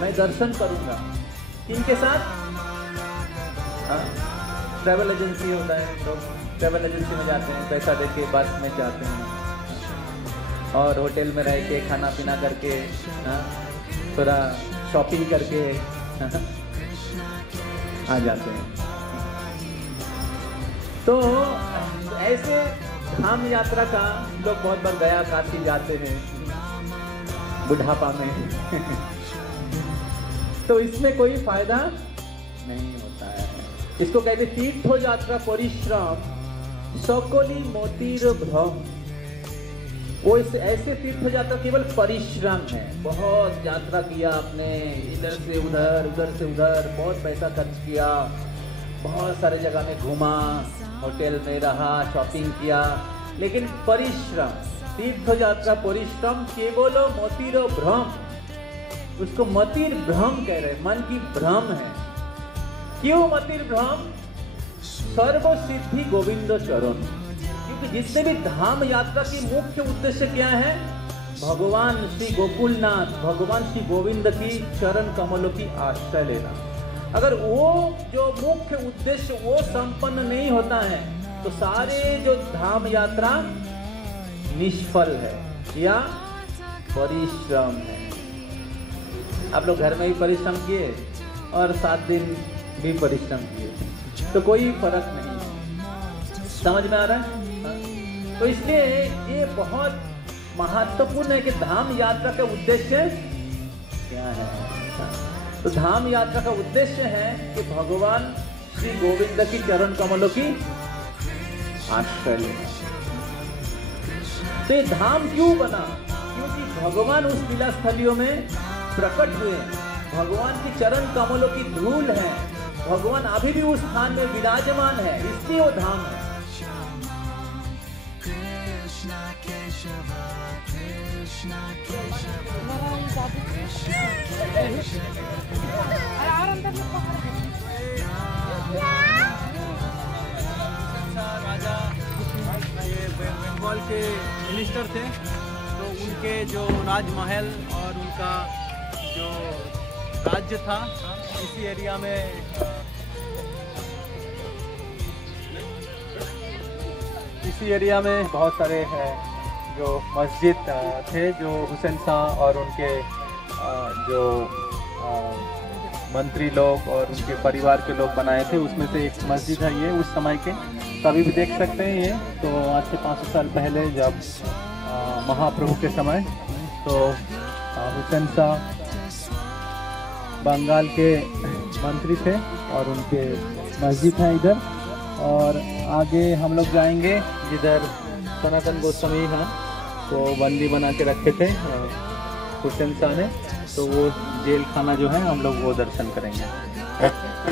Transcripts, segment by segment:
मैं दर्शन करूंगा। किनके साथ? ट्रैवल एजेंसी होता है, लोग ट्रैवल एजेंसी में जाते हैं, पैसा दे के बस में जाते हैं और होटल में रह के खाना पीना करके थोड़ा शॉपिंग करके आ जाते हैं। तो ऐसे धाम यात्रा का लोग बहुत बार गया काशी जाते हैं बुढ़ापा में तो इसमें कोई फायदा नहीं होता है। इसको कहते तीर्थ यात्रा परिश्रम सकली मोतीर भ्रम। वो ऐसे तीर्थ यात्रा केवल परिश्रम है, बहुत यात्रा किया आपने, इधर से उधर उधर से उधर, बहुत पैसा खर्च किया, बहुत सारे जगह में घूमा, होटल में रहा, शॉपिंग किया, लेकिन परिश्रम, तीर्थ यात्रा परिश्रम केवल मोतीर भ्रम। उसको मतिर भ्रम कह रहे, मन की भ्रम है। क्यों मतिर भ्रम? सर्व सिद्धि गोविंद चरण। क्योंकि जितने भी धाम यात्रा की मुख्य उद्देश्य क्या है? भगवान श्री गोकुलनाथ, भगवान श्री गोविंद की चरण कमलों की आश्रय लेना। अगर वो जो मुख्य उद्देश्य वो संपन्न नहीं होता है तो सारे जो धाम यात्रा निष्फल है या परिश्रम है। आप लोग घर में ही परिश्रम किए और 7 दिन भी परिश्रम किए तो कोई फर्क नहीं है। समझ में आ रहा है? तो इसलिए ये बहुत महत्वपूर्ण है कि धाम यात्रा का उद्देश्य क्या है। तो धाम यात्रा का उद्देश्य है कि भगवान श्री गोविंद की चरण कमलों की आश्रय लेना। तो ये धाम क्यों बना? क्योंकि भगवान उस लीला स्थलियों में प्रकट हुए, भगवान की चरण कमलों की धूल है, भगवान अभी भी उस स्थान में विराजमान है, इसलिए वो धाम है। राजा ये बंगाल के मिनिस्टर थे, तो उनके जो राजमहल और उनका जो राज्य था इसी एरिया में बहुत सारे जो मस्जिद थे जो हुसैन शाह और उनके जो मंत्री लोग और उनके परिवार के लोग बनाए थे, उसमें से एक मस्जिद है ये उस समय के। तभी भी देख सकते हैं ये तो आज से 500 साल पहले जब महाप्रभु के समय तो हुसैन शाह बंगाल के मंत्री थे और उनके मस्जिद है इधर। और आगे हम लोग जाएंगे जिधर सनातन गोस्वामी हैं तो बंदी बना के रखे थे हुसैन शाह ने, तो वो जेल खाना जो है हम लोग वो दर्शन करेंगे।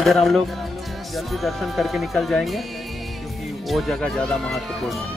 इधर हम लोग जल्दी दर्शन करके निकल जाएंगे क्योंकि वो जगह ज़्यादा महत्वपूर्ण है।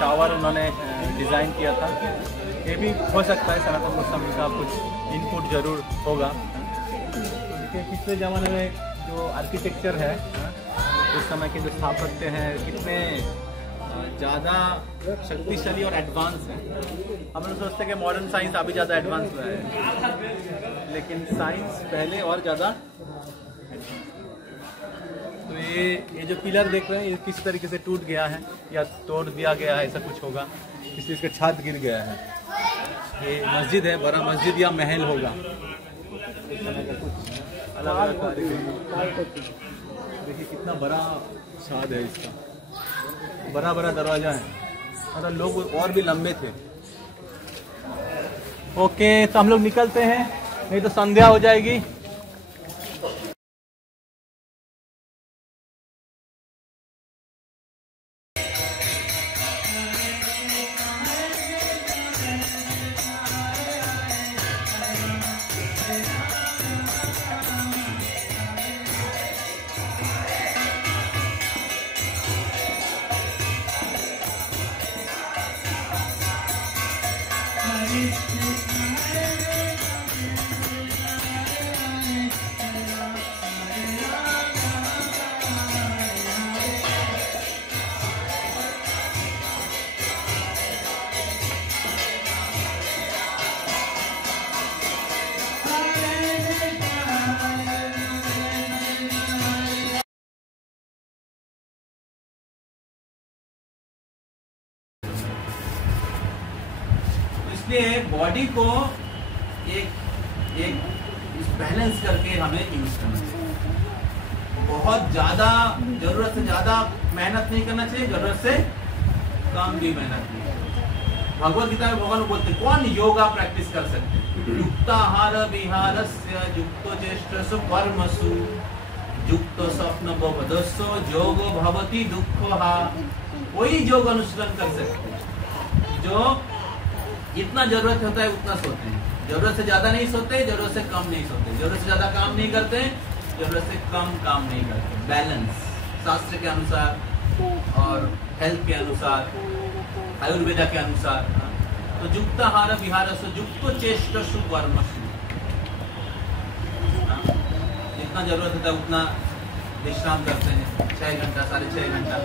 टावर उन्होंने डिज़ाइन किया था, ये भी हो सकता है सनातन गोस्वामी का कुछ इनपुट जरूर होगा। उनके पिछले ज़माने में जो आर्किटेक्चर है उस समय के जो स्थापत्य हैं कितने ज़्यादा शक्तिशाली और एडवांस हैं। हम लोग सोचते हैं कि मॉडर्न साइंस अभी ज़्यादा एडवांस हुआ है, लेकिन साइंस पहले और ज़्यादा। तो ये जो पिलर देख रहे हैं ये किस तरीके से टूट गया है या तोड़ दिया गया है, ऐसा कुछ होगा, इसलिए इसका छत गिर गया है। ये मस्जिद है, बड़ा मस्जिद या महल होगा। अलग अलग देखिए कितना बड़ा छाद है इसका, बड़ा बड़ा दरवाजा है, मतलब लोग और भी लंबे थे। ओके, तो हम लोग निकलते हैं, नहीं तो संध्या हो जाएगी। इसलिए बॉडी को एक बैलेंस करके हमें यूज करना चाहिए। बहुत ज्यादा जरूरत से ज्यादा मेहनत नहीं करना चाहिए, जरूरत से कम भी मेहनत नहीं। भगवत गीता में भगवान बोलते कौन योगा प्रैक्टिस कर सकते हैं? युक्ताहार विहारस्य युक्तो चेष्टसु कर्मसु युक्तो स्वप्न बोधस्सो योगो भवति दुःखहा। वही योग अनुशीलन कर सकते हैं जो जितना जरूरत होता है उतना सोते हैं, जरूरत से ज्यादा नहीं सोते, जरूरत से कम नहीं सोते, जरूरत से ज्यादा काम नहीं करते, जरूरत से कम काम नहीं करते। बैलेंस शास्त्र के अनुसार और हेल्थ के अनुसार, आयुर्वेदा के अनुसार। तो युक्ताहार विहारस्य युक्तो चेष्टसु कर्मसु, जितना जरूरत होता है उतना विश्राम करते हैं, 6 घंटा 6.5 घंटा।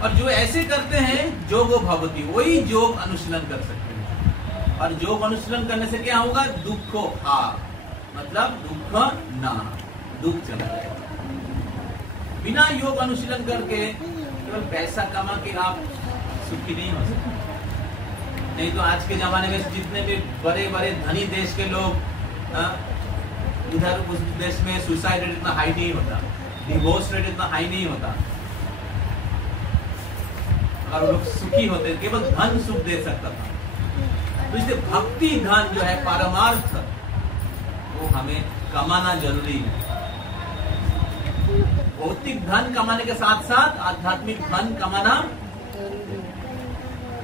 और जो ऐसे करते हैं योगो भवति, वही योग अनुशीलन कर सकते हैं। और योग अनुशीलन करने से क्या होगा? दुखो हा, मतलब दुख ना, दुख चला जाएगा। बिना योग अनुशीलन करके केवल पैसा कमा के आप सुखी नहीं हो सकते। नहीं तो आज के जमाने में जितने भी बड़े बड़े धनी देश के लोग, उधर उस देश में सुसाइड रेट इतना हाई नहीं होता, डिवोर्स रेट इतना हाई नहीं होता, और लोग सुखी होते, केवल धन सुख दे सकता था। तो इसलिए भक्ति धन जो है परमार्थ, वो हमें कमाना जरूरी है। भौतिक धन कमाने के साथ साथ आध्यात्मिक धन कमाना,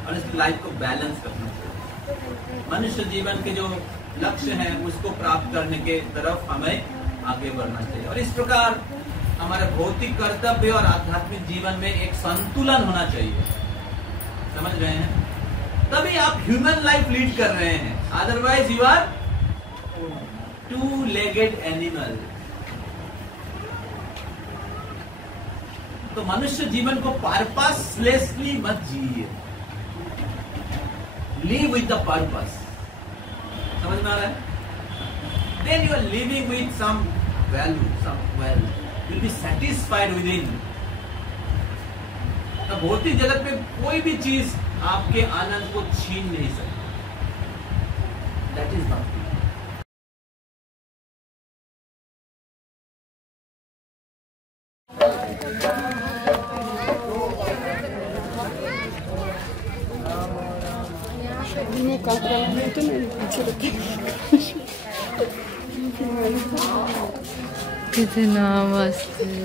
और इस लाइफ को बैलेंस करना चाहिए। मनुष्य जीवन के जो लक्ष्य है उसको प्राप्त करने के तरफ हमें आगे बढ़ना चाहिए। और इस प्रकार हमारे भौतिक कर्तव्य और आध्यात्मिक जीवन में एक संतुलन होना चाहिए। समझ रहे हैं? तभी आप ह्यूमन लाइफ लीड कर रहे हैं, otherwise you are two legged animal. तो मनुष्य जीवन को पर्पसलेसली मत जिए, लिव विद द पर्पस। समझ में आ रहा है? Then you are living with some value, some wealth. You'll be satisfied within. तो भौतिक जगत में कोई भी चीज आपके आनंद को छीन नहीं सकती। That is भक्ति। कितना मस्त है।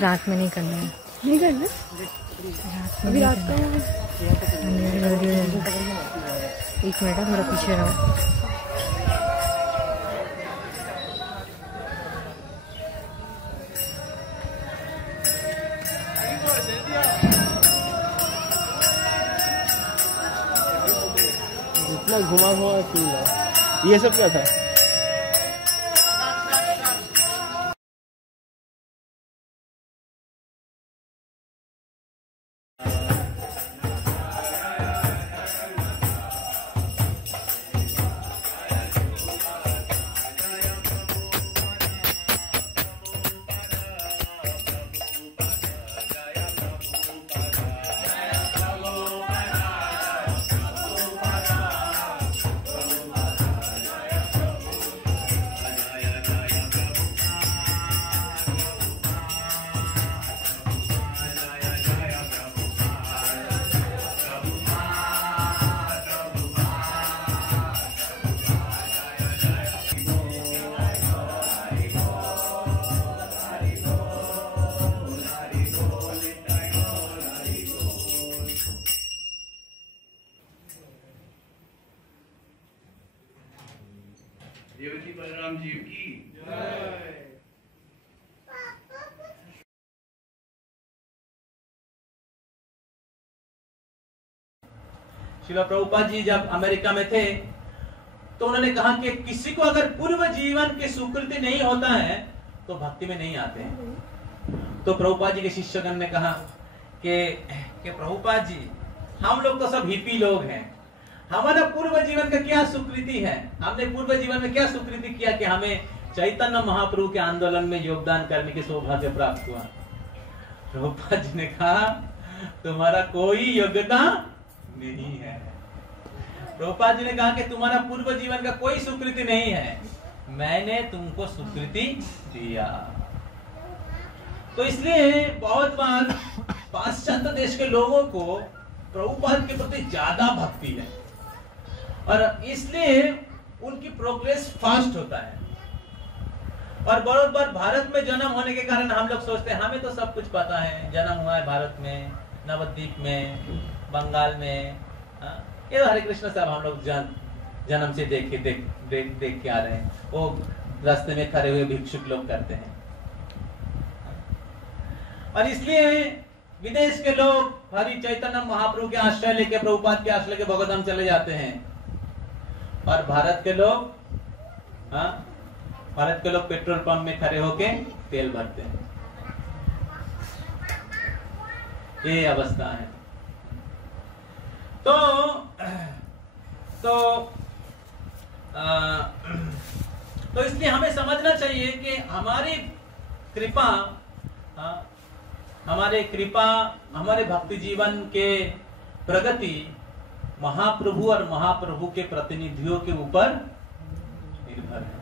रात में नहीं करना है, नहीं करना अभी रात का। एक मिनट थोड़ा पीछे रहो। इतना घुमा हुआ फील है। ये सब क्या था? श्री बलराम जी की जय। श्रील प्रभुपाद जी जब अमेरिका में थे तो उन्होंने कहा कि किसी को अगर पूर्व जीवन की स्वीकृति नहीं होता है तो भक्ति में नहीं आते हैं। तो प्रभुपाद जी के शिष्यगण ने कहा कि प्रभुपाद जी, हम लोग तो सब हिपी लोग हैं, हमारा पूर्व जीवन का क्या स्वीकृति है? हमने पूर्व जीवन में क्या स्वीकृति किया कि हमें चैतन्य महाप्रभु के आंदोलन में योगदान करने की सौभाग्य प्राप्त हुआ? प्रभुपाद जी ने कहा, तुम्हारा कोई योग्यता नहीं है। प्रभुपाद जी ने कहा कि तुम्हारा पूर्व जीवन का कोई स्वीकृति नहीं है, मैंने तुमको स्वीकृति दिया। तो इसलिए बहुत बार पाश्चात्य देश के लोगों को प्रभुपाद के प्रति ज्यादा भक्ति है और इसलिए उनकी प्रोग्रेस फास्ट होता है। और बहुत बार भारत में जन्म होने के कारण हम लोग सोचते हैं हमें तो सब कुछ पता है, जन्म हुआ है भारत में, नवद्वीप में, बंगाल में, ये तो हरे कृष्ण साहब हम लोग जन्म से देख के आ रहे हैं। वो रास्ते में खड़े हुए भिक्षुक लोग करते हैं। और इसलिए विदेश के लोग हरि चैतन्य महाप्रभु के आश्रय लेके, प्रभुपाद के आश्रय के भगवतधाम चले जाते हैं और भारत के लोग पेट्रोल पंप में खड़े होके तेल भरते हैं। ये अवस्था है। तो इसलिए हमें समझना चाहिए कि हमारी कृपा, हमारे भक्ति जीवन के प्रगति महाप्रभु और महाप्रभु के प्रतिनिधियों के ऊपर निर्भर है।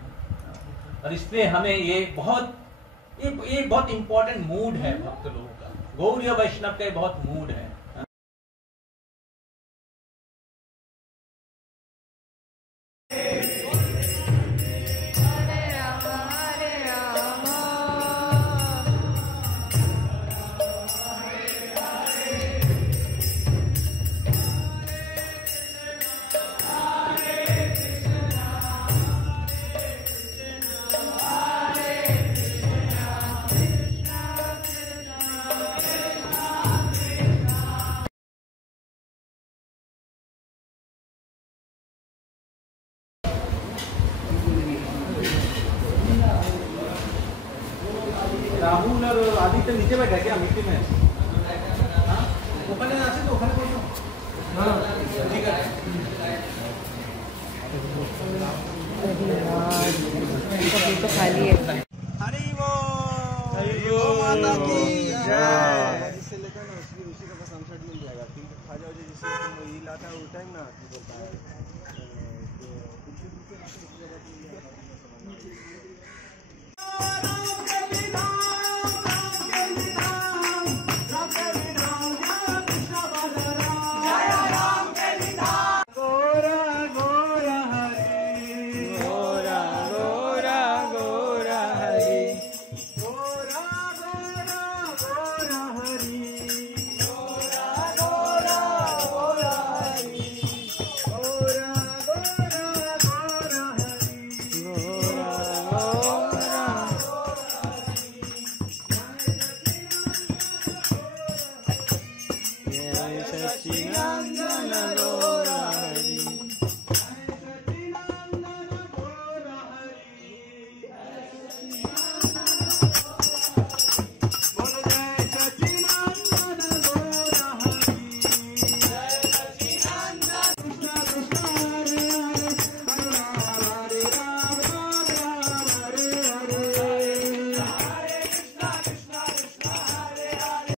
और इसलिए हमें ये बहुत इंपॉर्टेंट मूड है भक्त लोगों का, गौड़ीय वैष्णव का बहुत मूड है। राहुल और आदित्य नीचे बैठा क्या मिट्टी में? ओपन है तो ओपन बोलो। ठीक है। तो खाली है। हरि वो माता की जय। जिससे लेकर ना उसी का बस आंसर मिल जाएगा। फिर खा जाओ जिससे तुम ये लाता है उस टाइम ना बोलता है